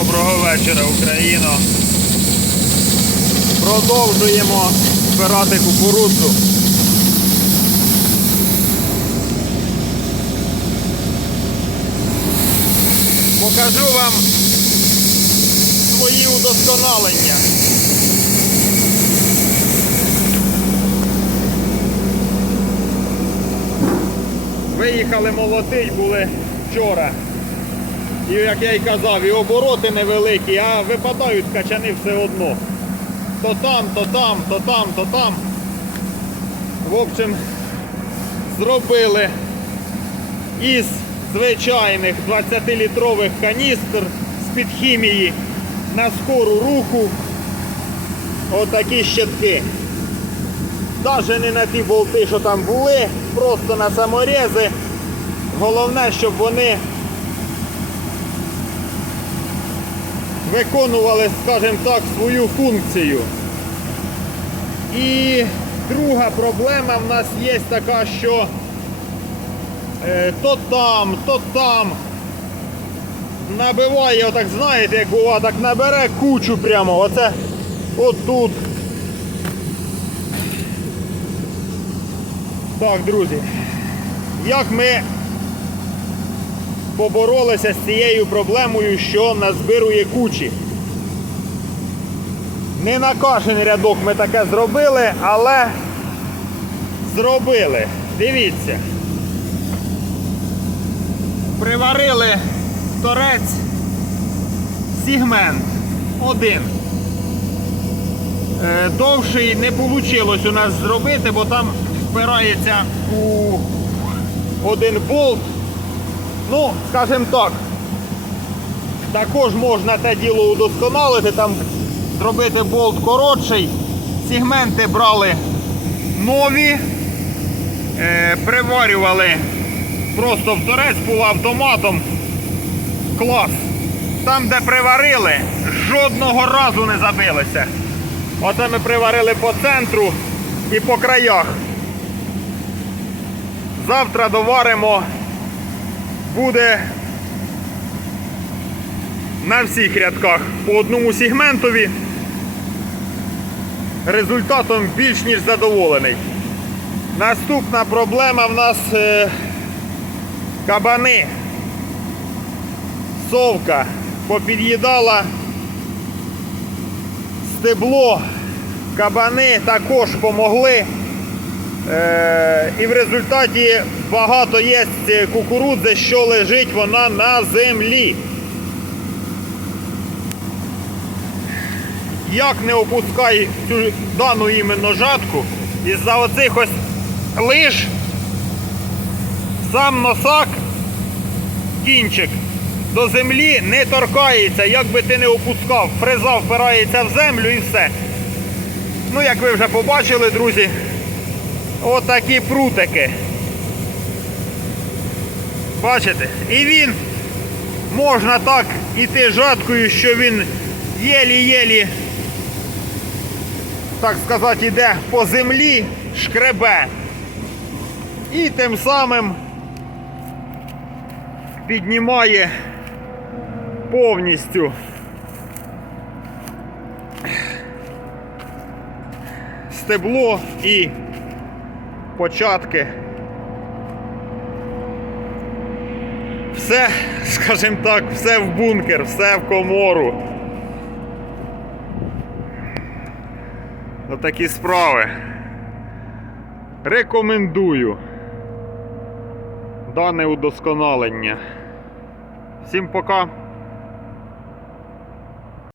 Доброго вечора, Україно. Продовжуємо збирати кукурудзу. Покажу вам свої удосконалення. Виїхали молотить були вчора. І як я й казав, і обороти невеликі, а випадають качани все одно. То там, то там, то там, то там. В общем, зробили із звичайних 20-літрових каністр з-під хімії на скору руху отакі щитки. Навіть не на ті болти, що там були, просто на саморези. Головне, щоб вони виконували, скажімо так, свою функцію. І друга проблема в нас є така, що е, то там, то там набиває, отак знаєте, як бува, так набере кучу прямо. Оце отут. Так, друзі, як ми поборолися з цією проблемою, що назбирує кучі. Не на кожен рядок ми таке зробили, але зробили. Дивіться. Приварили торець сегмент один. Е, Довший не вийшло у нас зробити, бо там впирається у один болт. Ну, скажімо так, також можна те діло удосконалити, там зробити болт коротший. Сегменти брали нові, е, приварювали просто в торець полуавтоматом. Клас. Там, де приварили, жодного разу не забилися. Оце ми приварили по центру і по краях. Завтра доваримо буде на всіх рядках по одному сегментові. Результатом більш ніж задоволений. Наступна проблема в нас е, кабани. Совка попід'їдала стебло. Кабани також помогли. Е, і в результаті багато є кукурудзи, що лежить вона на землі. Як не опускай цю дану іменно жатку, із-за оцих ось лиш сам носак, кінчик до землі не торкається, як би ти не опускав, фреза впирається в землю і все. Ну, як ви вже побачили, друзі, отакі прутики. Бачите? І він можна так іти жаткою, що він єлі-єлі, так сказати, йде по землі, шкребе. І тим самим піднімає повністю стебло і початки. Все, скажімо так, все в бункер, все в комору. Отакі справи. Рекомендую дане удосконалення. Всім пока.